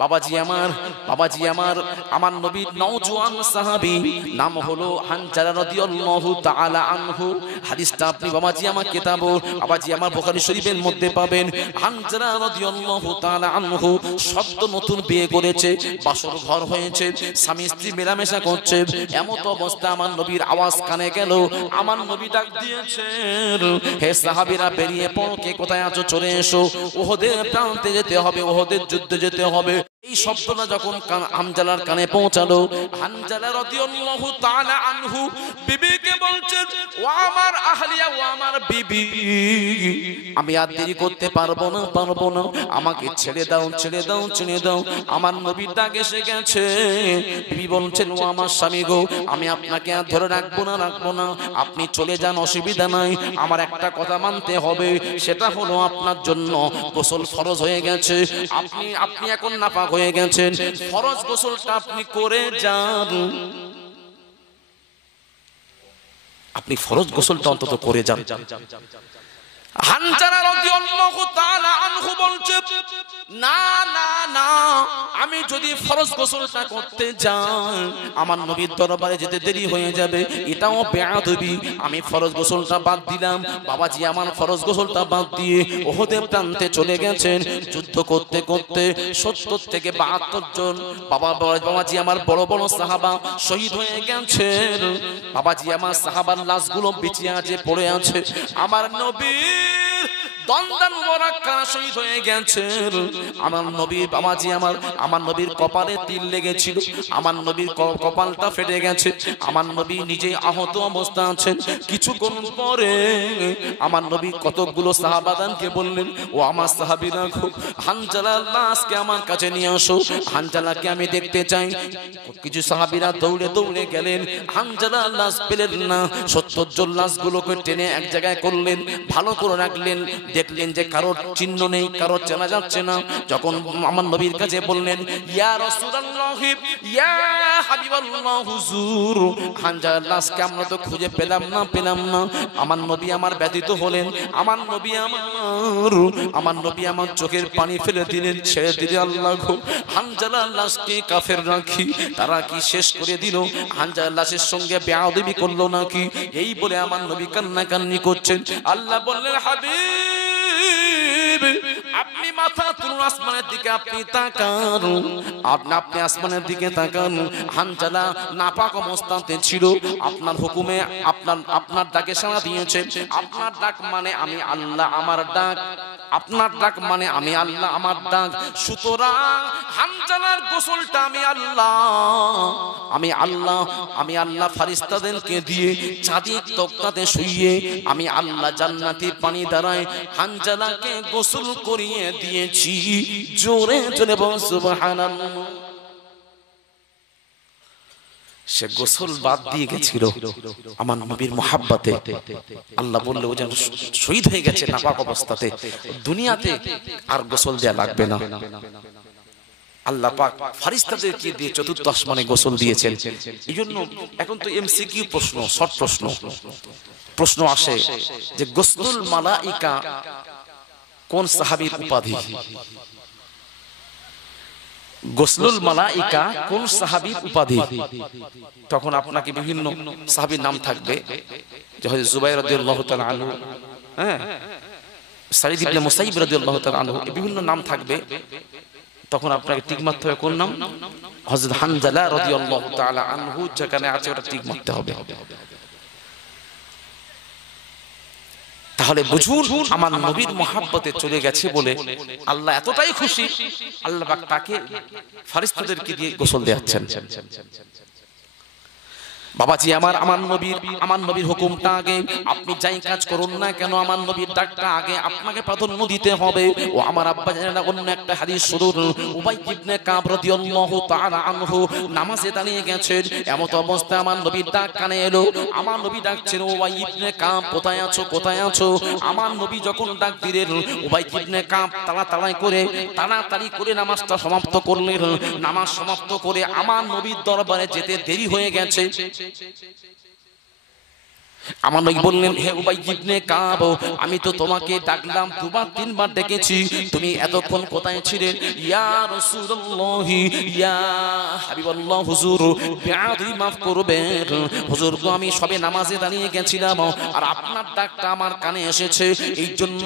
বাবাজি আমার আমার নবীর নওজোয়ান সাহাবী নাম হলো হানজালা রাদিয়াল্লাহু তাআলা আনহু। হাদিসটা আপনি বাবাজি আমার কিতাব বাবাজি আমার বুখারী শরীফের মধ্যে পাবেন। হানজালা রাদিয়াল্লাহু তাআলা আনহু সদ্য নতুন বিয়ে করেছে, বাসর ঘর হয়েছে, স্বামী স্ত্রী মেলামেশা করছে। এমত অবস্থা আমার নবীর আওয়াজ কানে গেল। আমার নবী ডাক দিয়েছেন, হে সাহাবীরা বেরিয়ে পড়ো, কে কোথায় আছো চলে এসো, উহুদের প্রান্তে যেতে হবে, উহুদের যুদ্ধে যেতে হবে। এই শব্দটা যখন হানজালার কানে পৌঁছালো, হানজালা রাদিয়াল্লাহু তাআলা আনহু বিবিকে বলছেন, ও আমার আহলিয়া, ও আমার বিবি, আমি আর দেরি করতে পারবো না, আমাকে ছেড়ে দাও। আমার নবীর ডাক এসে গেছে। বিবি বলছেন, ও আমার স্বামী গো, আমি আপনাকে আর ধরে রাখবো না, আপনি চলে যান, অসুবিধা নাই। আমার একটা কথা মানতে হবে, সেটা হলো আপনার জন্য গোসল ফরজ হয়ে গেছে। আপনি এখন নাপাক হয়ে গেছেন, ফরজ গোসলটা আপনি করে যান। আপনি ফরজ গোসলটা অন্তত করে যান। হানজালা রাদিয়াল্লাহু তাআলা আনহু বলছে, না, আমি যদি ফরজ গোসলটা করতে যাই আমার নবীর দরবারে যেতে দেরি হয়ে যাবে, এটাও বেয়াদবি। আমি ফরজ গোসলটা বাদ দিলাম। বাবাজি আমার ফরজ গোসলটা বাদ দিয়ে উহুদের প্রান্তে চলে গেছেন। যুদ্ধ করতে 70 থেকে 72 জন বাবাজি আমার বড় বড় সাহাবা শহীদ হয়ে গেছেন। বাবাজি আমার সাহাবার লাশগুলো বেঁচে আছে, পড়ে আছে। আমার নবী দন্দন মোরাক্কা শহীদ হয়ে গেছেন। আমার নবী বাবাজি আমার নবীর কপালে তিল লেগেছিল, আমার নবীর কপালটা ফেটে গেছে। আমার নবী নিজে আহত অবস্থা আছেন। কিছুক্ষণ পরে আমার নবী কতগুলো সাহাবাদানকে বললেন, ও আমার সাহাবীরা, হানজালার লাশকে আমার কাছে নিয়ে আসো, হানজালাকে আমি দেখতে চাই। কিছু সাহাবীরা দৌড়ে গেলেন, হানজালার লাশ পেলেন না। 70 জন লাশগুলোকে টেনে এক জায়গায় করলেন, ভালো করে রাখলেন। দেখলেন যে কারোর চিহ্ন নেই, কারোর চেনা যাচ্ছে না। যখন আমার নবীর কাছে বললেন, ইয়া রাসূলুল্লাহ, ইয়া হাবিবাল্লাহ, হুজুর, হানজালার লাশকে আমরা তো খুঁজে পেলাম না। আমার নবী আমার ব্যথিত হলেন। আমার নবী আমার চোখের পানি ফেলে দিলেন, ছেড়ে দিলেন। আল্লাহ গো, হানজালার লাশকে কাফের রাখি, তারা কি শেষ করে দিল? হানজালার লাশের সঙ্গে বেয়াদবি করলো নাকি? এই বলে আমার নবী কান্নাকান্নি করছেন। আল্লাহ বললেন, হাবিব, আপনি মাথা তুলুন আসমানের দিকে, আপনি তাকান, আপনি আসমানের দিকে তাকান। হানজালা নাপাক অবস্থাতে ছিল, আপনার হুকুমে আপনার ডাকে সাড়া দিয়েছে। আপনার ডাক মানে আমি আল্লাহ, আমার ডাক। আপনার ডাক মানে আমি আল্লাহ, আমার ডাক। সুতরাং হানজালার গোসলটা আমি আল্লাহ ফারিস্তাদেরকে দিয়ে চাঁদের তক্তাতে শুইয়ে আমি আল্লাহ জান্নাতি পানি দ্বারায় হানজালাকে গোসল করিয়ে দিয়েছি। জোরে বল সুবহানাল্লাহ। সে গোসল বাদ দিয়ে গেছিল আমার নবীর মুহাব্বতে। আল্লাহ বলল, ও যেন শহীদ হয়ে গেছে নাপাক অবস্থাতে, দুনিয়াতে আর গোসল দেয়া লাগবে না। আল্লাহ পাক ফারিস্তাদেরকে দিয়ে চতুর্থ আসমানে গোসল দিয়েছেন। এইজন্য এখন তো এমসিকিউ প্রশ্ন, শর্ট প্রশ্ন আসে যে গোসলুল মালাইকা কোন সাহাবীর উপাধি? গোসলুল মালাইকা কোন সাহাবীর উপাধি? তখন আপনাকে বিভিন্ন সাহাবীর নাম থাকবে, যে হযরত জুবাইর রাদিয়াল্লাহু তাআলা আনহু, সাঈদ ইবনে মুসাইয়িব রাদিয়াল্লাহু তাআলা আনহু, বিভিন্ন নাম থাকবে। তখন আপনাকে টিক মারতে হবে কোন নাম? হযরত হানজালা রাদিয়াল্লাহু তাআলা আনহু যেখানে আছে ওটা টিক মারতে হবে। তাহলে বুঝুন, আমার নবীর মুহাব্বতে চলে গেছে বলে আল্লাহ এতটাই খুশি, আল্লাহ পাক তাকে ফেরেশতাদেরকে দিয়ে গোসল দেওয়াচ্ছেন। বাবাজি আমার নবীর হুকুমটা আগে, আপনি যাই কাজ করুন না কেন আমার নবীর ডাকটা আগে আপনাকে প্রাধান্য দিতে হবে। ও আমার আব্বা জানেন, অন্য একটা হাদিস শুনুন। উবাই ইবনে কাব রাদিয়াল্লাহু তাআলা আনহু নামাজে দাঁড়িয়ে গেছেন, এমত অবস্থায় আমার নবীর ডাক কানে এলো। আমার নবী ডাকছেন, উবাই ইবনে কাব কোথায় আছো? আমার নবী যখন ডাক দিলেন, উবাই ইবনে কাব তাড়াতাড়ি করে নামাজটা সমাপ্ত করলেন। নামাজ সমাপ্ত করে আমার নবীর দরবারে যেতে দেরি হয়ে গেছে। আমার নবী বললেন, হে উবাই ইবনে কাব, আমি তো তোমাকে ডাকলাম দুবার তিনবার ডেকেছি, তুমি এতক্ষণ কোথায় ছিলে? ইয়া রাসূলুল্লাহ, ইয়া হাবিবাল্লাহ, হুজুর বেয়াদবি মাফ করবেন হুজুর, তো আমি সবে নামাজে দাঁড়িয়ে গেছিলাম আর আপনার ডাকটা আমার কানে এসেছে, এই জন্য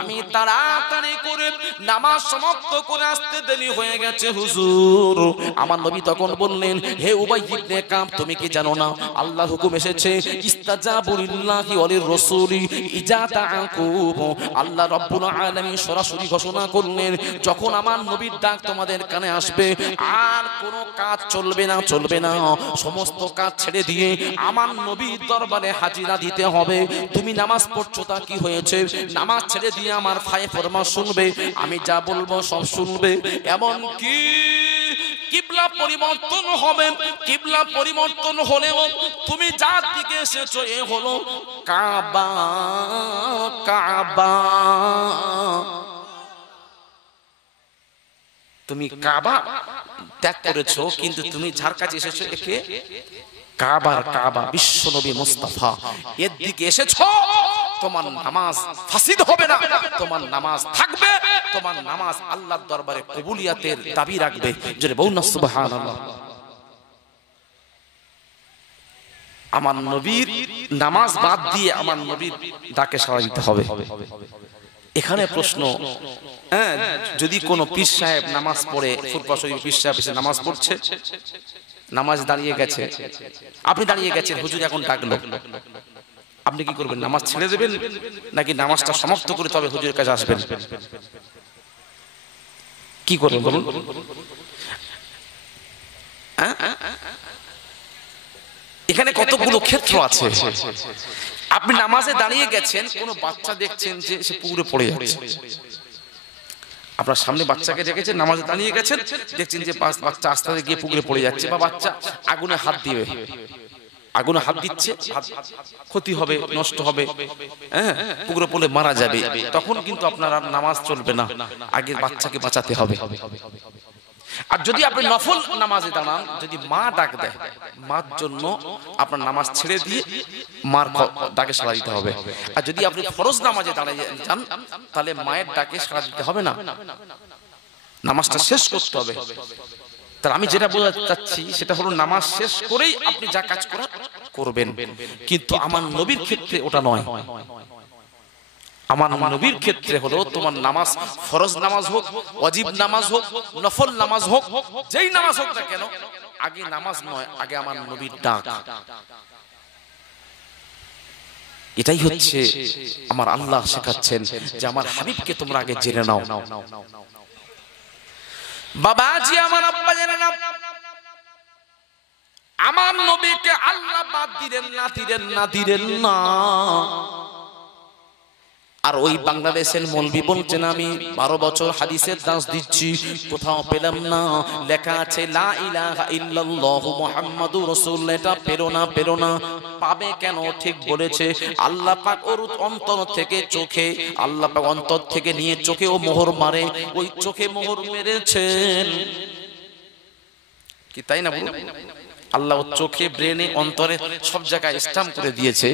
আমি তাড়াতাড়ি করে নামাজ সমাপ্ত করে আসতে দেরি হয়ে গেছে হুজুর। আমার নবী তখন বললেন, হে উবাই ইবনে কাব, তুমি কি জানো না আল্লাহর হুকুম এসেছে, ইস্তাজাবু লিল্লাহি ওয়া লির রাসূলি ইজা তাআকুম। আল্লাহ রাব্বুল আলামিন সরাসরি ঘোষণা করলেন, যখন আমার নবীর ডাক তোমাদের কানে আসবে আর কোনো কাজ চলবে না, চলবে না, সমস্ত কাজ ছেড়ে দিয়ে আমার নবীর দরবারে হাজিরা দিতে হবে। তুমি নামাজ পড়ছো তা কি হয়েছে, নামাজ ছেড়ে দিয়ে আমার ফায়ে ফরমান শুনবে, আমি যা বলবো সব শুনবে। এমন কি কিবলা পরিবর্তন হবে, কিবলা পরিবর্তন হলেও তুমি যার দিকে এসেছো এ হলো কাবা, কাবা। তুমি কাবা ত্যাগ করেছো, কিন্তু তুমি যার কাছে এসেছো একে কাবার কাবা বিশ্ব নবী মুস্তাফা এর দিকে এসেছো, তোমার নামাজ ফাসিদ হবে না, তোমার নামাজ থাকবে, তোমার নামাজ আল্লাহর দরবারে কবুলিয়াতের দাবি রাখবে। জোরে বলুন না সুবহানাল্লাহ। আমার নবীর নামাজ বাদ দিয়ে আমার নবীর ডাকে সাড়া দিতে হবে। এখানে প্রশ্ন, হ্যাঁ, যদি কোনো পীর সাহেব নামাজ পড়ে, ফুরফা শরীফ পীর সাহেব এসে নামাজ পড়ছে, নামাজ দাঁড়িয়ে গেছে, আপনি দাঁড়িয়ে গেছেন, হুজুর এখন ডাকলো, আপনি কি করবেন? নামাজ ছেড়ে দেবেন নাকি নামাজটা সমাপ্ত করে তবে হুজুরের কাছে আসবেন? কি করবেন বলুন? এখানে কতগুলো ক্ষেত্র আছে। আপনি নামাজে দাঁড়িয়ে গেছেন, কোনো বাচ্চা দেখছেন যে সে পুকুরে পড়ে যাচ্ছে, আপনার সামনে বাচ্চাকে দেখেছেন, নামাজে দাঁড়িয়ে গেছেন, দেখছেন যে বাচ্চা আস্তে আস্তে গিয়ে পুকুরে পড়ে যাচ্ছে, বা বাচ্চা আগুনে হাত দিবে, আগুনে হাত দিচ্ছে, ক্ষতি হবে, নষ্ট হবে, হ্যাঁ, পুকুরে পড়লে মারা যাবে, তখন কিন্তু আপনার আর নামাজ চলবে না, আগে বাচ্চাকে বাঁচাতে হবে। আর যদি আপনি নফল নামাজে দাঁড়ান, যদি মা ডাক দেয়, মার জন্য আপনার নামাজ ছেড়ে দিয়ে মার ডাকে সাড়া দিতে হবে। আর যদি আপনি ফরজ নামাজে দাঁড়িয়ে যান, তাহলে মায়ের ডাকে সাড়া দিতে হবে না, নামাজটা শেষ করতে হবে। তাহলে আমি যেটা বোঝাতে চাচ্ছি সেটা হলো, নামাজ শেষ করেই আপনি যা কাজ করার করবেন, কিন্তু আমার নবীর ক্ষেত্রে ওটা নয়। আমার নবীর ক্ষেত্রে হলো, তোমার নামাজ ফরজ নামাজ হোক, ওয়াজিব নামাজ হোক, নফল নামাজ হোক, যেই নামাজ হোক না কেন, আগে নামাজ নয়, আগে আমার নবীর ডাক। এটাই হচ্ছে আমার আল্লাহ শেখাচ্ছেন যে আমার হাবিবকে তোমরা আগে জেনে নাও। বাবাজি, আমার আব্বা জেনে নাও, আমার নবীকে আল্লাহ বাদ দিলেন না, দিলেন না, দিলেন না। আর ওই বাংলাদেশের মৌলবি বলছেন, আমি 12 বছর হাদিসের দাস দিচ্ছি, কোথাও পেলাম না, লেখা আছে লা ইলাহা ইল্লাল্লাহু মুহাম্মাদুর রাসূলুল্লাহ, এটা পেরো না, পেরো না। পাবে কেন? ঠিক বলেছে আল্লাহ পাক ওর অন্তর থেকে, চোখে আল্লাহ পাক অন্তর থেকে নিয়ে চোখে ও মোহর মারে, ওই চোখে মোহর মেরেছেন কি, তাই না? আল্লাহ চোখে, ব্রেনে, অন্তরে সব জায়গায় স্ট্যাম্প করে দিয়েছে।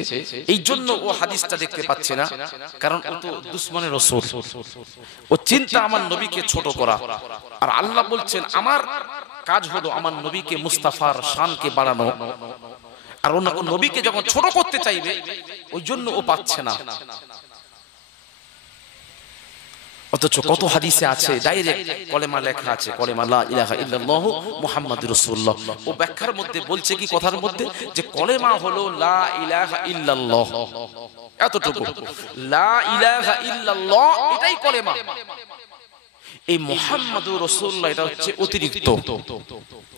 এই জন্য ও হাদিসটা দেখতে পাচ্ছে না, কারণ ও তো দুশমনের রাসূল, ও চিন্তা আমার নবীকে ছোট করা। আর আল্লাহ বলছেন আমার কাজ হলো আমার নবীকে, মুস্তাফার শানকে বাড়ানো। আর ও নবীকে যখন ছোট করতে চাইবে, ওই জন্য ও পাচ্ছে না। অথচ কত হাদিসে আছে ডাইরেক্ট কলেমা লেখা আছে, কলেমা লা ইলাহা ইল্লাল্লাহু মুহাম্মাদুর রাসূলুল্লাহ। ও ব্যাখ্যার মধ্যে বলছে কি, কথার মধ্যে, যে কলেমা হলো লা ইলাহা ইল্লাল্লাহ, এতটুকু, লা ইলাহা ইল্লাল্লাহ এটাই কলেমা। এই মুহাম্মাদুর রাসূলুল্লাহ এটা হচ্ছে অতিরিক্ত,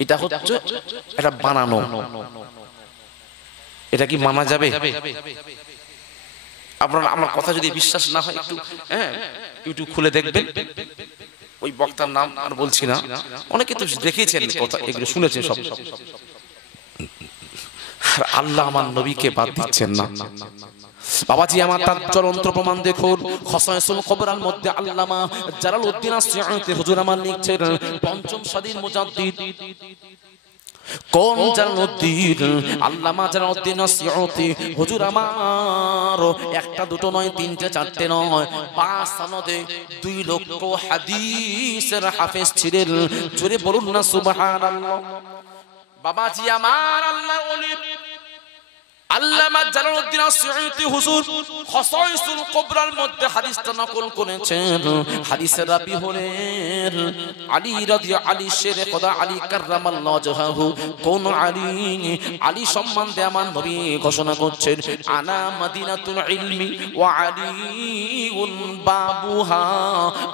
এটা হচ্ছে এটা বানানো। এটা কি মানা যাবে? আপনারা আমার কথা যদি বিশ্বাস না হয়, একটু ইউটিউব খুলে দেখবেন, ওই বক্তার নাম আর বলছি না, অনেকে তো দেখেছেন, কথা এগুলো শুনেছেন সব। আল্লাহ আমার নবীকে বাদ দিচ্ছেন না। বাবাজি আমার তার জ্বলন্ত প্রমাণ দেখুন, খসায়েসুল কবরার মধ্যে আল্লামা জালালউদ্দিন আসসিউতি হুজুর আমার লিখছেন, পঞ্চম সাদীর মুজাদ্দিদ কোন জালালউদ্দিন? আল্লামা জালালউদ্দিন আসিউতি হুজুর আমার একটা দুটো নয়, তিনটে চারটে নয়, 5 সনদে 2 লক্ষ হাদিসের হাফেজ ছিলেন। জোরে বলুন না সুবহানাল্লাহ। বাবাজি আমার আল্লাহর ওলি আল্লামা জালালউদ্দিন আসিউতি হুজুর খাসাইসুল কুবরার মধ্যে হাদিসটা নকল করেছেন। হাদিসের রাবি হলেন আলী রাদিয়াল্লাহু আলী শেরে খোদা আলী কাররামাল্লাহু ওয়াজহাহু। কোন আলী? আলী সম্বন্ধে আমার নবী ঘোষণা করছেন, আনা মদিনাতুল ইলমি ওয়া আলীউন বাবুহা।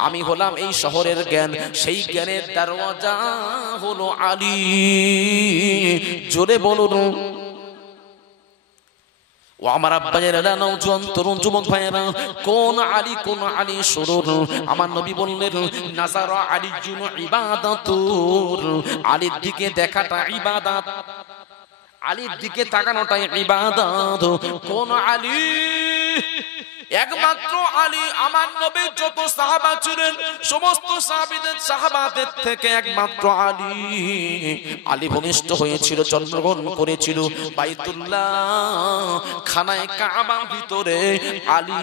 আমি হলাম এই শহরের জ্ঞান, সেই জ্ঞানের দরওয়াজা হলো আলী। জোরে বলুন। ও আমার আব্বায়েরা, নওজোয়ান তরুণ যুবক ভাইয়েরা, কোন আলী? কোন আলী? শুনুন। আমার নবী বললেন, নাজারা আলীউন ইবাদাতুর। আলীর দিকে দেখাটা ইবাদত, আলীর দিকে তাকানোটাই ইবাদত। কোন আলী? একমাত্র আলী। আমার নবীর যত সাহাবা ছিলেন সমস্ত সাহাবাদের থেকে একমাত্র আলী। আলী ভূমিষ্ঠ হয়েছিল, জন্মগ্রহণ করেছিল বাইতুল্লাহ খানায় কাবার ভিতরে। আলী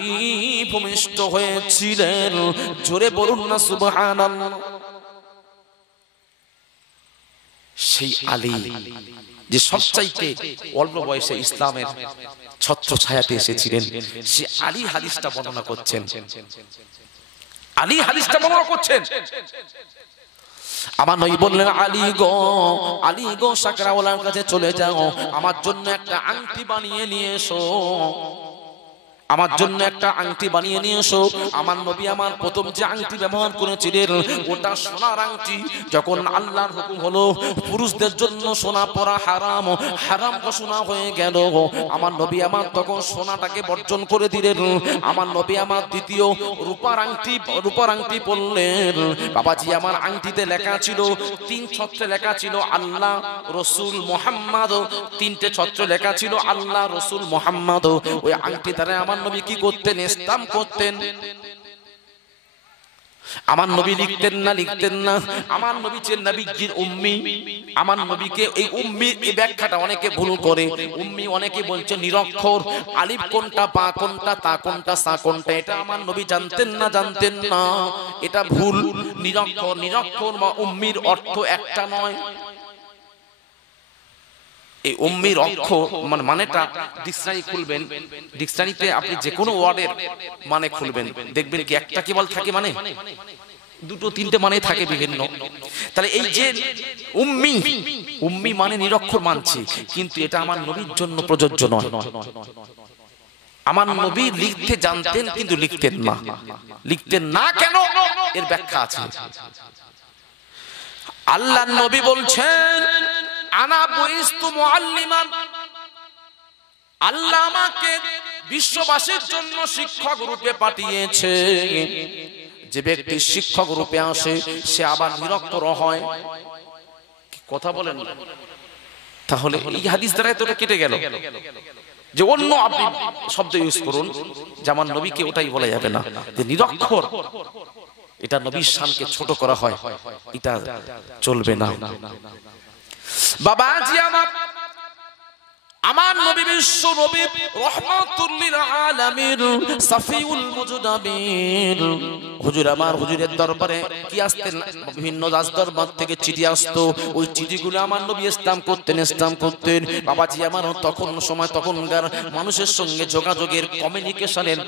ভূমিষ্ঠ হয়েছিলেন। জোরে বলুন না সুবহানাল্লাহ। সেই আলী যে সবচাইতে অল্প বয়সে ইসলামের ছত্র ছায়াতে এসেছিলেন, সে আলী হাদিসটা বর্ণনা করছেন। আলী হাদিসটা বর্ণনা করছেন। আমার নবী বললেন, আলী গো, আলী গো, সাকরাওয়ালার কাছে চলে যাও, আমার জন্য একটা আংটি বানিয়ে নিয়ে এসো, আমার জন্য একটা আংটি বানিয়ে নিয়ে এসো। আমার নবী আমার প্রথম যে আংটি ব্যবহার করেছিলেন ওটা সোনার আংটি। যখন আল্লাহর হুকুম হলো পুরুষদের জন্য সোনা পরা হারাম, হারাম ঘোষণা হয়ে গেল, আমার নবী আমার তখন সোনাটাকে বর্জন করে দিলেন। আমার নবী আমার দ্বিতীয় রূপার আংটি পরলেন। বাবাজি আমার আংটিতে লেখা ছিল 3 ছত্রে লেখা ছিল আল্লাহ রসুল মোহাম্মদ, 3টে ছত্রে লেখা ছিল আল্লাহ রসুল মোহাম্মদ। ওই আংটি দ্বারা আমার নবী কি করতেন? ইসলাম করতেন। আমার নবী লিখতেন না। আমার নবী ছিলেন নবীজির উম্মি। আমার নবীকে এই উম্মি এই ব্যাখ্যাটা অনেকে ভুল করে। উম্মি অনেকে বলছে নিরক্ষর, আলিফ কোনটা, বা কোনটা, তা কোনটা, সা কোনটা, এটা আমার নবী জানতেন না। এটা ভুল। নিরক্ষর বা উম্মির অর্থ একটা নয়। এই উম্মির অক্ষর মানেটা ডিকশনারি খুলবেন, ডিকশনারিতে আপনি যে কোনো ওয়ার্ডের মানে খুলবেন, দেখবেন কি একটা কেবল থাকে মানে, দুটো তিনটে মানে থাকে বিভিন্ন। তাহলে এই যে উম্মি মানে নিরক্ষর মানছি, কিন্তু এটা আমার নবীর জন্য প্রযোজ্য নয়। আমার নবী লিখতে জানতেন কিন্তু লিখতেন না কেন? এর ব্যাখ্যা আছে। আল্লাহর নবী বলছেন, আনা বুইস্তু মুআল্লিমান, আল্লাহ আমাকে বিশ্ববাসীর জন্য শিক্ষক রূপে পাঠিয়েছে। যে ব্যক্তি শিক্ষক রূপে আসে সে আবার নিরক্ষর হয়। কথা বলেন। তাহলে এই হাদিস দ্বারা এটা কেটে গেল যে অন্য আপনি শব্দ ইউজ করুন, যে আমার নবীকে ওটাই বলা যাবে না, যে নিরক্ষর, এটা নবীর শানকে ছোট করা হয়, এটা চলবে না। বাবাজি আমার নবী বিশ্ব নবী রহমাতুল লিল আলামিন সাফিউল মুজদাবির হুজুর আমার হুজুরের দরবারে কি আসতেন? বিভিন্ন রাজ দরবার থেকে চিঠি আসতো। ওই চিঠিগুলো আমার নবী ইসলাম করতেন। বাবাজি আমার তখনকার মানুষের সঙ্গে যোগাযোগের কমিউনিকেশনের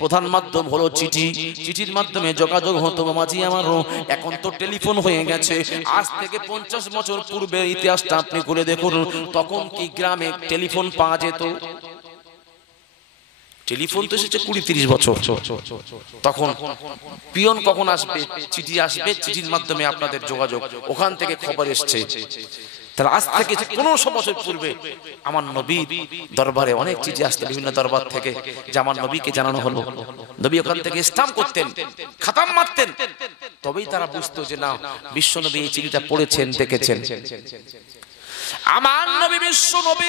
প্রধান মাধ্যম হলো চিঠি। চিঠির মাধ্যমে যোগাযোগ হতো বাবাজি আমার। এখন তো টেলিফোন হয়ে গেছে। আজ থেকে 50 বছর পূর্বের ইতিহাসটা আপনি ঘুরে দেখুন, তখন কি গ্রামে টেলিফোন পাওয়া যেত? টেলিফোন তো এসেছে 20-30 বছর। তখন পিয়ন কখন আসবে? চিঠি আসবে, চিঠির মাধ্যমে আপনাদের যোগাযোগ, ওখান থেকে খবর এসছে। তাহলে আজ থেকে 1500 বছর পূর্বে আমার নবীর দরবারে অনেক চিঠি আসতো বিভিন্ন দরবার থেকে, যে আমার নবীকে জানানো হলো। নবী ওখান থেকে স্টাম্প করতেন, খাতাম মারতেন, তবেই তারা বুঝতো যে না, বিশ্ব নবী এই চিঠিটা পড়েছেন, দেখেছেন। আমার নবী বিশ্ব নবী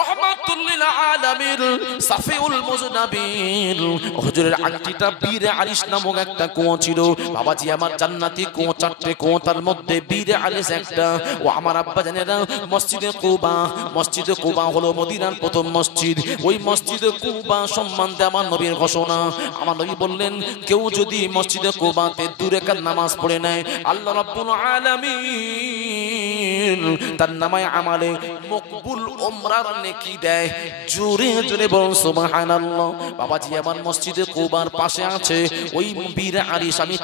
রহমাতুল লিল আলামিন সাফিউল মুজনাবির হুজুরের আংটিটা বীরে আরিশ নামক একটা কুয়ো ছিল বাবাজি আমার জান্নাতি কুয়ো চারটে কুয়ো তার মধ্যে বীরে আরিশ একটা ও আমার আব্বা জানেরা মসজিদে কুবা হলো মদিনার প্রথম মসজিদ ওই মসজিদে কুবা সম্বন্ধে আমার নবীর ঘোষণা আমার নবী বললেন কেউ যদি মসজিদে কুবাতে 2 রাকাত নামাজ পড়ে নেয় আল্লাহ রাব্বুল আলামিন তার নামায় আমালে মকবুল উমরার নেকি দেয় জোরে জোরে বলুন সুবহানাল্লাহ বাবাজি আমার মসজিদে কুবার পাশে আছে ওই বীর আরিশ আমি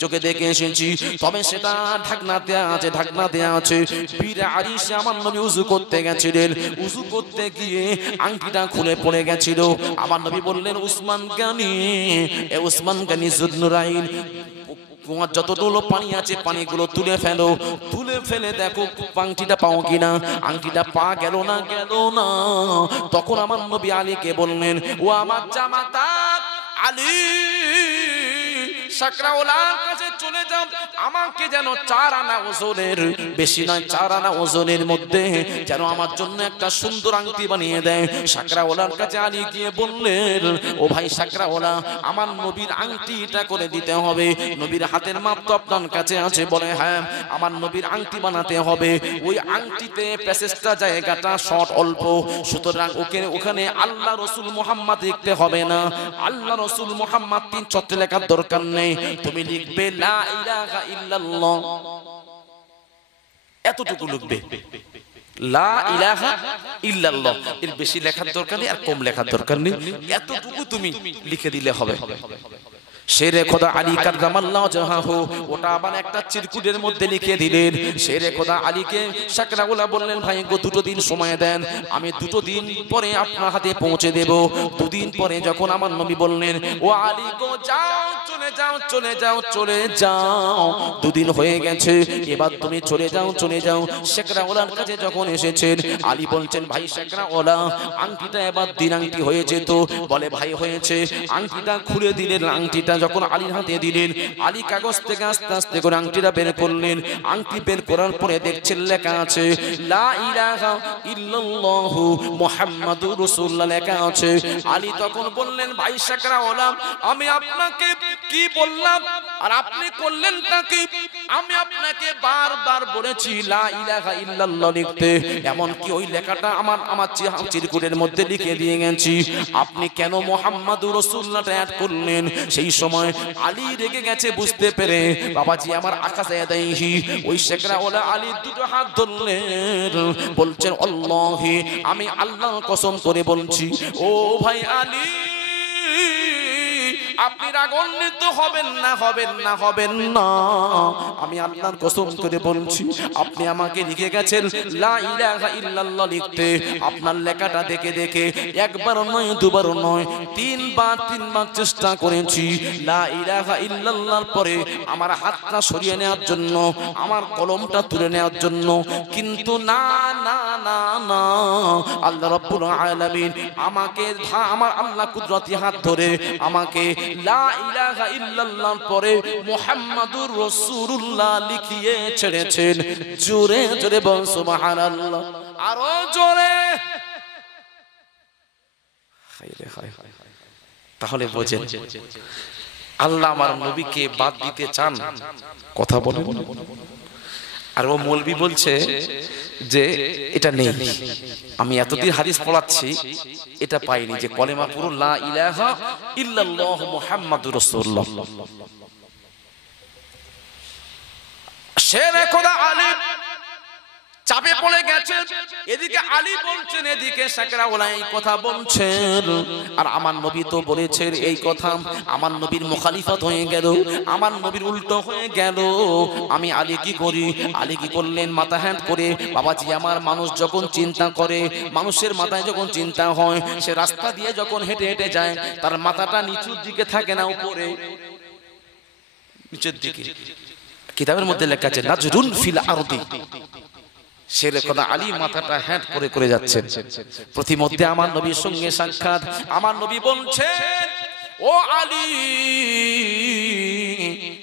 চোখে দেখে এসেছি তবে সেটা ঢাকনা দেয়া আছে বীর আরিশ আমার নবী ওযু করতে গেছিলেন ওযু করতে গিয়ে আংটিটা খুলে পড়ে গেছিল আমার নবী বললেন উসমান গানি যুদনুরাইন কুয়ার যতগুলো পানি আছে পানিগুলো তুলে ফেলে দেখো আংটিটা পাও কিনা আংটিটা পা গেল না তখন আমার নবী আলীকে বললেন ও আমার জামাতা আলী সাকরাউলার কাছে চলে যাও আমাকে যেন 4 আনা ওজনের বেশি নয় 4 আনা ওজনের মধ্যে যেন আমার জন্য একটা সুন্দর আংটি বানিয়ে দেয় সাকরাউলার কাছে আলী গিয়ে বললেন ও ভাই সাকরাউলা আমার নবীর আংটিটা করে দিতে হবে নবীর হাতের মাপ তো আপনার কাছে আছে বলে হ্যাঁ আমার নবীর আংটি বানাতে হবে ওই আংটিতে প্যাসেজটা জায়গাটা শর্ট অল্প সুতরাং ওখানে আল্লাহ রাসূল মুহাম্মদ লিখতে হবে না আল্লাহ রাসূল মুহাম্মদ 3 ছত্রে লেখার দরকার নেই তুমি লিখবে লা ইলাহা ইল্লাল্লাহ এতটুকু লিখবে লা ইলাহা ইল্লাল্লাহ এর বেশি লেখার দরকার নেই আর কম লেখার দরকার নেই এতটুকু তুমি লিখে দিলে হবে শেরে খোদা আলী কাররামাল্লাহু জাহাহু ওটা আবার একটা চিরকুটের মধ্যে লিখে দিলেন শেরে খোদা আলীকে সাকরাউলা বললেন ভাই গো 2 দিন সময় দেন আমি 2 দিন পরে আপনার হাতে পৌঁছে দেব 2 দিন পরে যখন আমার নবী বললেন ও আলী গো যাও চলে যাও 2 দিন হয়ে গেছে এবার তুমি চলে যাও সাকরাউলার কাছে যখন এসেছেন আলী বলছেন ভাই সাকরাউলা আংটিটা এবার দিন আংটি হয়েছে তো বলে ভাই হয়েছে আংটিটা খুলে দিলেন আংটিটা যখন আলীর হাতে দিলেন আলী কাগজ থেকে আস্তে করে আংটিটা বের করলেন আংটি বের করার পরে দেখছেন লেখা আছে লা ইলাহা ইল্লাল্লাহু মুহাম্মাদুর রাসূলুল্লাহ লেখা আছে আলী তখন বললেন ভাই সাকরাউলা আমি আপনাকে কি বললাম আর আপনি করলেন তা কি আমি আপনাকে বারবার বলেছি লা ইলাহা ইল্লাল্লাহ লিখতে এমন কি ওই লেখাটা আমার চিরকুটের মধ্যে লিখে দিয়ে গেছি আপনি কেন মুহাম্মাদুর রাসূলুল্লাহটা অ্যাড করলেন সেই সময় আলী রেগে গেছে বুঝতে পেরে বাবাজি আমার আকাশে আদাইহি ওই সাকরাউলা আলী 2 হাত ধরলেন বলছেন আল্লাহি আমি আল্লাহর কসম করে বলছি ও ভাই আলী আপনি রাগান্বিত হবেন না আমি আল্লাহর কসম করে বলছি আপনি আমাকে লিখে গেছেন লা ইলাহা ইল্লাল্লাহ লিখতে আপনার লেখাটা দেখে একবার নয় দুবার নয় 3 বার চেষ্টা করেছি লা ইলাহা ইল্লাল্লাহর পরে আমার হাতটা সরিয়ে নেওয়ার জন্য আমার কলমটা তুলে নেওয়ার জন্য কিন্তু না আল্লাহ রাব্বুল আলামিন আমাকে আমার আল্লাহ কুদরতি হাত ধরে আমাকে লা ইলাহা ইল্লাল্লাহর পরে মুহাম্মাদুর রাসূলুল্লাহ লিখিয়ে ছেড়েছেন জোরে জোরে বল সুবহানাল্লাহ আরো জোরে তাহলে বোঝেন আল্লাহ আমার নবীকে বাদ দিতে চান কথা বলেন আর ও মৌলবি বলছে যে এটা নেই আমি এতদিন হাদিস পড়াচ্ছি এটা পাইনি যে কলেমা পুরো লা ইলাহা ইল্লাল্লাহু মুহাম্মাদুর রাসূলুল্লাহ শেরে খোদা আলী চাপে পড়ে গেছে এদিকে আলী বলছেন এদিকে সাকরাউলা এই কথা বলছেন আর আমার নবী তো বলেছেন এই কথা আমার নবীর মুখালিফাত হয়ে গেল আমার নবীর উল্টো হয়ে গেল আমি আলী কি করি আলী কি করলেন মাথা হ্যান্ড করে বাবাজি আমার মানুষ যখন চিন্তা করে মানুষের মাথায় যখন চিন্তা হয় সে রাস্তা দিয়ে যখন হেঁটে যায় তার মাথাটা নিচুর দিকে থাকে না উপরে নিচের দিকে কিতাবের মধ্যে লেখা আছে নাজরুন ফিল আরদি শেরে খোদা আলী মাথাটা হ্যাট করে যাচ্ছেন প্রতিমধ্যে আমার নবীর সঙ্গে সাক্ষাৎ আমার নবী বলছেন ও আলী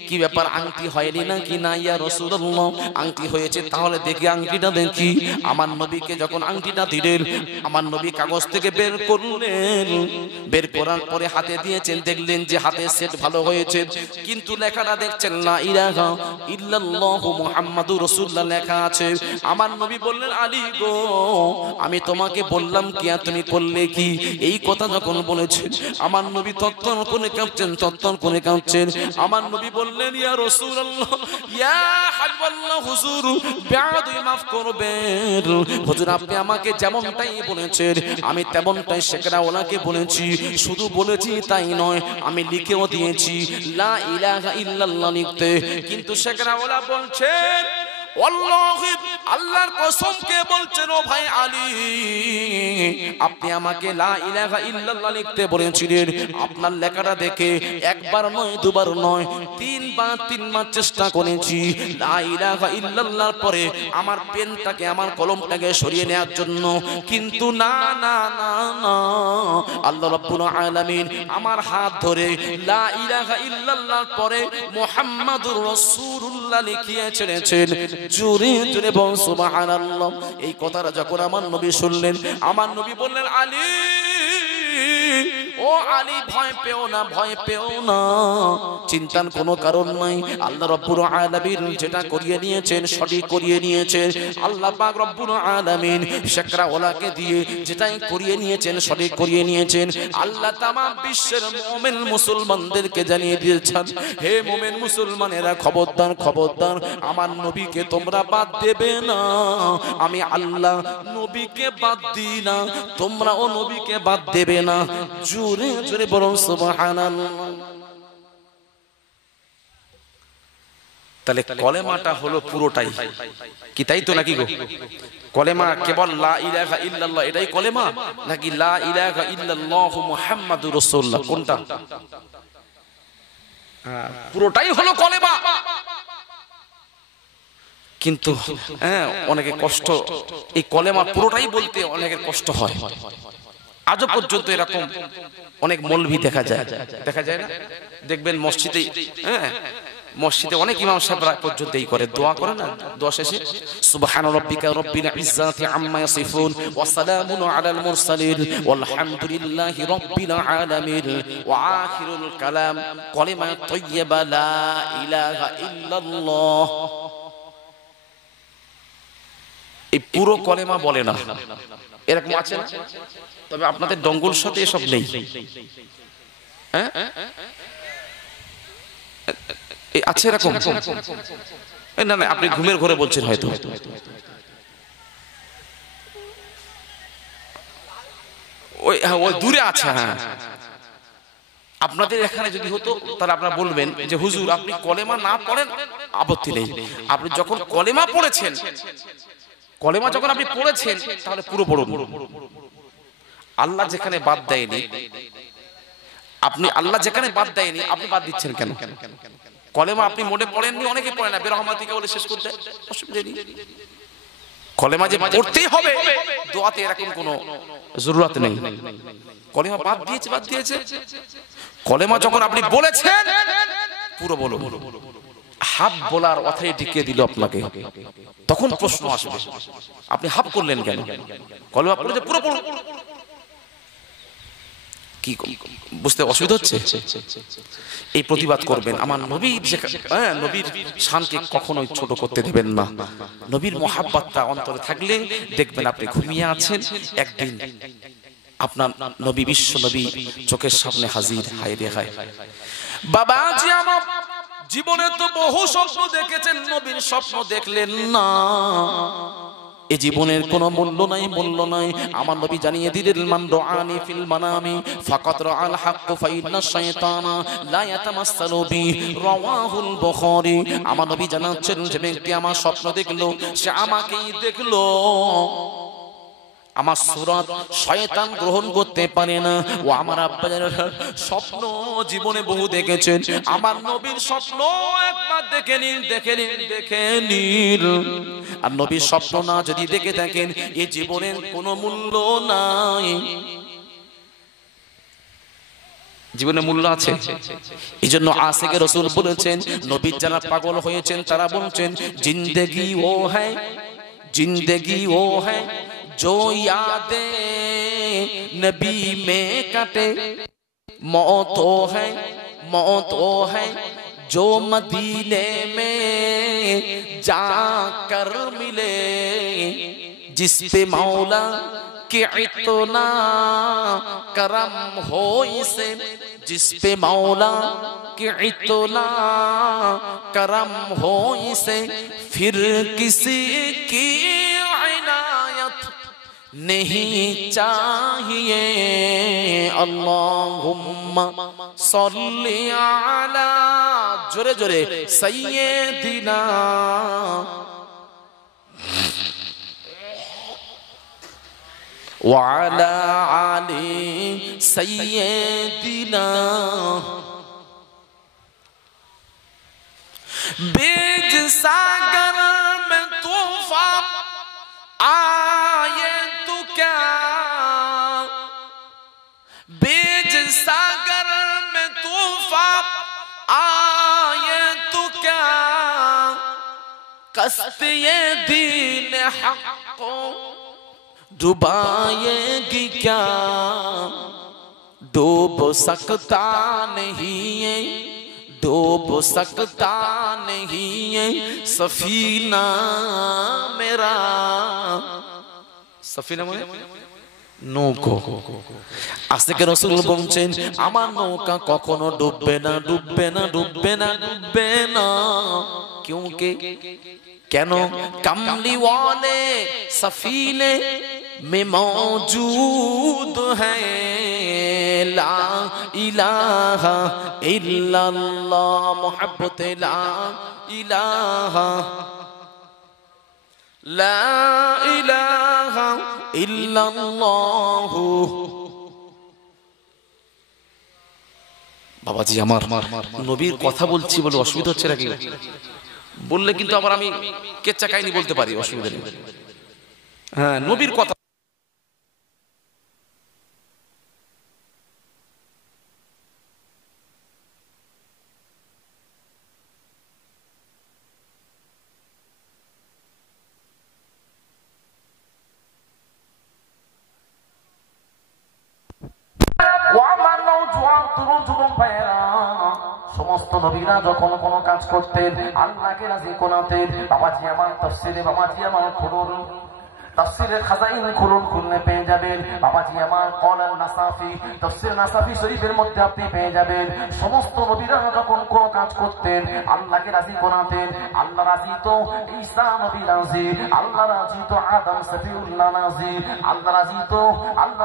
কি ব্যাপার আংটি হয়নি নাকি? না ইয়া রাসূলুল্লাহ, আংটি হয়েছে। তাহলে দেখি আংটিটা দেখি। আমার নবীকে যখন আংটিটা দিলেন, আমার নবী কাগজ থেকে বের করলেন, বের করার পরে হাতে দিয়েছেন, দেখলেন যে হাতের সেট ভালো হয়েছে, কিন্তু লেখাটা দেখছেন লা ইলাহা ইল্লাল্লাহু মুহাম্মাদুর রাসূলুল্লাহ লেখা আছে। আমার নবী বললেন, আলী গো, আমি তোমাকে বললাম কি আর তুমি করলে কি? এই কথা যখন বলেছেন, আমার নবী তত্তর করে কাঁপছেন, তত্তর করে কাঁপছেন। আমার নবী বললেন, ইয়া রাসূলুল্লাহ, ইয়া হাবিবাল্লাহ, হুজুর বেয়াদবি মাফ করবেন। হুজুর আপনি আমাকে যেমনটাই বলেছেন আমি তেমনটাই শেখরাওয়ালাকে বলেছি। শুধু বলেছি তাই নয়, আমি লিখেও দিয়েছি লা ইলাহা ইল্লাল্লাহ লিখতে। কিন্তু শেখরাওয়ালা বলছেন, ওয়াল্লাহি আল্লাহর কসম কে বলছেন, ও ভাই আলী, আপনি আমাকে লা ইলাহা ইল্লাল্লাহ লিখতে বলেছিলেন। আপনার লেখাটা দেখে একবার নয়, দুবার নয়, তিনবার চেষ্টা করেছি লা ইলাহা ইল্লাল্লাহর পরে আমার পেনটাকে, আমার কলমটাকে সরিয়ে নেওয়ার জন্য, কিন্তু না না না না, আল্লাহ রাব্বুল আলামিন আমার হাত ধরে লা ইলাহা ইল্লাল্লাহর পরে মুহাম্মাদুর রাসূলুল্লাহ লিখিয়ে ছেড়েছেন। জোরে জোরে বল সুবহানাল্লাহ। এই কথাটা যখন আমার নবী শুনলেন, আমার নবী বললেন, আলী, ও আলী, ভয় পেও না, ভয় পেও না, চিন্তার কোনো কারণ নাই। আল্লাহ রাব্বুল আলামিন যেটা করিয়ে নিয়েছেন সঠিক করিয়ে নিয়েছেন। আল্লাহ পাক রাব্বুল আলামিন শেখরাওয়ালাকে দিয়ে যেটাই করিয়ে নিয়েছেন সঠিক করিয়ে নিয়েছেন। আল্লাহ তামাম বিশ্বের মুমিন মুসলমানদেরকে জানিয়ে দিয়েছেন, হে মুমিন মুসলমানেরা, খবরদার খবরদার, আমার নবীকে তোমরা বাদ দেবে না। আমি আল্লাহ নবীকে বাদ দিই না, তোমরাও নবীকে বাদ দেবে না। জোরে জোরে বলুন সুবহানাল্লাহ। তাহলে কলেমাটা হলো পুরোটাই কি, তাই তো নাকি গো? কলেমা কেবল লা ইলাহা ইল্লাল্লাহ এটাই কলেমা, নাকি লা ইলাহা ইল্লাল্লাহু মুহাম্মাদুর রাসূলুল্লাহ? কোনটা? পুরোটাই হলো কলেমা। কিন্তু হ্যাঁ, অনেকে কষ্ট, এই কলেমা পুরোটাই বলতে অনেকের কষ্ট হয়। আজও পর্যন্ত এরকম অনেক মৌলভী দেখা যায় না? দেখবেন মসজিদে, হ্যাঁ, মসজিদে অনেক ইমাম সাহেবরা পর্যন্ত এই করে, দোয়া করে না, দোয়া শেষে সুবহান রাব্বিকা রাব্বিল ইজ্জাতি আম্মা ইয়াসিফুন ওয়া সালামুন আলাল মুরসালিন ওয়ালহামদুলিল্লাহি রাব্বিল আলামিন ওয়া আখিরুল কালাম কালিমা তাইয়্যিবা লা ইলাহা ইল্লাল্লাহ। এই পুরো কলেমা বলে না, এরকম আছে না? তবে আপনাদের ডঙ্গল সাথে এসব নেই, হ্যাঁ, আছে এরকম? না না, আপনি ঘুমের ঘরে বলছেন হয়তো। ওই দূরে আছে। হ্যাঁ, আপনাদের এখানে যদি হতো তাহলে আপনারা বলবেন যে হুজুর আপনি কলেমা না পড়েন আপত্তি নেই, আপনি যখন কলেমা পড়েছেন, কলেমা যখন আপনি পড়েছেন তাহলে পুরো পড়ুন। আল্লাহ যেখানে বাদ দেয়নি, আপনি আল্লাহ যেখানে বাদ দেয়নি আপনি বাদ দিচ্ছেন কেন? কলেমা আপনি মনে পড়েননি, অনেকে পড়ে না, বেরহমাতিকে বলে শেষ করতে, অসুবিধা নেই। কলেমা যে পড়তেই হবে দোয়াতে এরকম কোনো জরুরত নেই। কলেমা বাদ দিয়েছে। কলেমা যখন আপনি বলেছেন পুরো বলুন। হাফ বলার অথরিটি কে দিল আপনাকে? তখন প্রশ্ন আসবে আপনি হাফ করলেন কেন? কলেমা পড়ে পুরো পড়ুন। কি বুঝতে অসুবিধা হচ্ছে? এই প্রতিবাদ করবেন। আমার নবীর নবীর শানকে কখনোই ছোট করতে দেবেন না। নবীর মহাব্বতটা অন্তরে থাকলে দেখবেন আপনি ঘুমিয়ে আছেন, একদিন আপনার নবী, বিশ্ব নবী চোখের সামনে হাজির। হায় রে হায়, বাবাজি আমার জীবনে তো বহু স্বপ্ন দেখেছেন, নবীর স্বপ্ন দেখলেন না। এই জীবনের কোনো মূল্য নাই। আমার নবী জানিয়ে দিলেন, মান রাআনি ফিল মানামি ফাকাত রাআল হক ফাইন্না শাইতানা লা ইয়াতামাসসালু বি, রাওয়াহুল বুখারী। আমার নবী জানাচ্ছেন যে ব্যক্তি আমার স্বপ্ন দেখলো সে আমাকেই দেখলো। আমার সুরাত শয়তান গ্রহণ করতে পারে না। ও আমার আব্বাজান স্বপ্ন জীবনে বহু দেখেছেন, আমার নবীর স্বপ্ন একবার দেখে নিন। আর নবীর স্বপ্ন না যদি দেখে থাকেন এই জীবনের কোনো মূল্য নাই। জীবনে মূল্য আছে। এই জন্য আশিকে রাসূল বলেছেন, নবীর যারা পাগল হয়েছেন তারা বলছেন, জিন্দেগি ও হ্যায়, जिंदगी वो है जो यादें नबी में कटे, मौत वो है जो मदीने में जाकर मिले, जिस पे मौला कि इतना करम हो इसे, जिस पे मौला कि इतना करम हो इसे, फिर किसी की इनायत नहीं चाहिए। अल्लाहुम्मा सल्ली अला, जोरे जोरे, सय्यिदिना वाला आली सय्यिदिना। बीज सागर में तूफान आए तो क्या, बीज सागर में तूफान आए तो क्या, कश्तिये दीन हक को डुबाएगी क्या, डूब सकता नहीं है, डूब सकता नहीं है सफीना मेरा। सफीना মানে নৌকো। আশিকে রাসূল বলছেন, আমার নৌকা কখনো ডুববে না, ডুববে না, ডুববে না, ডুববে না। क्योंकि কেন? कमली वाले सफीने में मौजूद है ला इलाहा इल्लल्लाह, मोहब्बत ला इलाहा, ला इलाहा इल्लल्लाह। বাবাজি আমার নবীর কথা বলছি বলে অসুবিধা হচ্ছে নাকি? বললে কিন্তু আবার আমি কেচ্চা কাহিনী বলতে পারি, অসুবিধা নেই। হ্যাঁ, নবীর কথা সমস্ত নবীরা যখন কোন কাজ করতেন আল্লাহকে রাজি করাতেন। বাবাজি আমার তাফসীরে, বাবাজি আমার খুলুন তাফসীরে খাজাইন খুলুন, খুললে পেয়ে যাবেন। বাবাজি আমার কলান নাসাফি, তাফসীর নাসাফি শরীফের মধ্যে আপনি পেয়ে যাবেন। সমস্ত নবীরা যখন কোন কাজ করতেন আল্লাহকে রাজি করাতেন। আল্লাহ রাজি তো ঈসা নবী রাজি, আল্লাহ রাজি তো আদম সফিউল্লাহ রাজি, আল্লাহ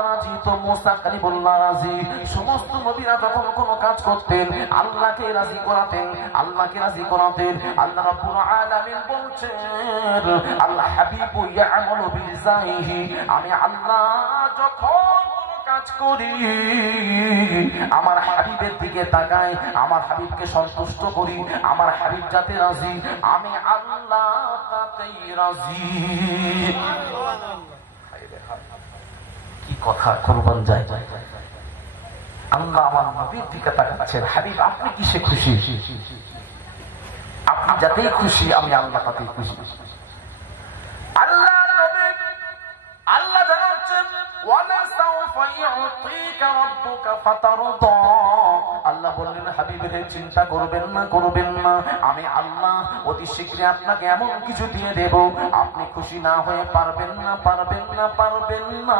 রাজি তো মুসা কালিমুল্লাহ রাজি। সমস্ত নবীরা যখন কোন কাজ করতেন আল্লাহকে রাজি করাতেন, আল্লাহকে রাজি করাতেন। আল্লাহ রাব্বুল আলামিন বলছেন, আল্লাহ হাবিবু ইয়ামালু বিজাইহি, আমি আল্লাহ যখন কোন কাজ করি আমার হাবিবের দিকে তাকাই, আমার হাবিবকে সন্তুষ্ট করি, আমার হাবিব যাতে রাজি আমি আল্লাহ তাতেই রাজি। কি কথা কুরবান যায়। আল্লাহ আমার নবীর দিকে তাকাচ্ছেন, হাবিব আপনি কিসে খুশি? আপনি যাতেই খুশি আমি আল্লাহ তাতেই খুশি। আল্লাহ জানাচ্ছেন, ওয়ালা সাউফা ইউতিকা রাব্বুকা ফাতারদা। আল্লাহ বললেন, হাবিবের চিন্তা করবেন না, আমি আল্লাহ অতি শীঘ্রই আপনাকে এমন কিছু দিয়ে দেব আপনি খুশি না হয়ে পারবেন না।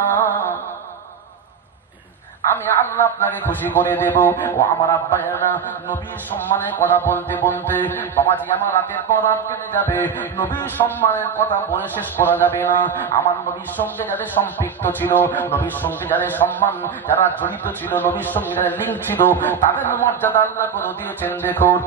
আমি আল্লাহ আপনাকে খুশি করে দেব। ও আমার আব্বায়েরা, নবীর সম্মানের কথা বলতে বলতে বাবাজি আমার রাতের পর রাত কেটে যাবে, নবীর সম্মানের কথা বলে শেষ করা যাবে না। আমার নবীর সঙ্গে যাদের সম্পৃক্ত ছিল, নবীর সঙ্গে যাদের সম্মান, যারা জড়িত ছিল, নবীর সঙ্গে যাদের লিঙ্ক ছিল, তাদের মর্যাদা আল্লাহ করে দিয়েছেন। দেখুন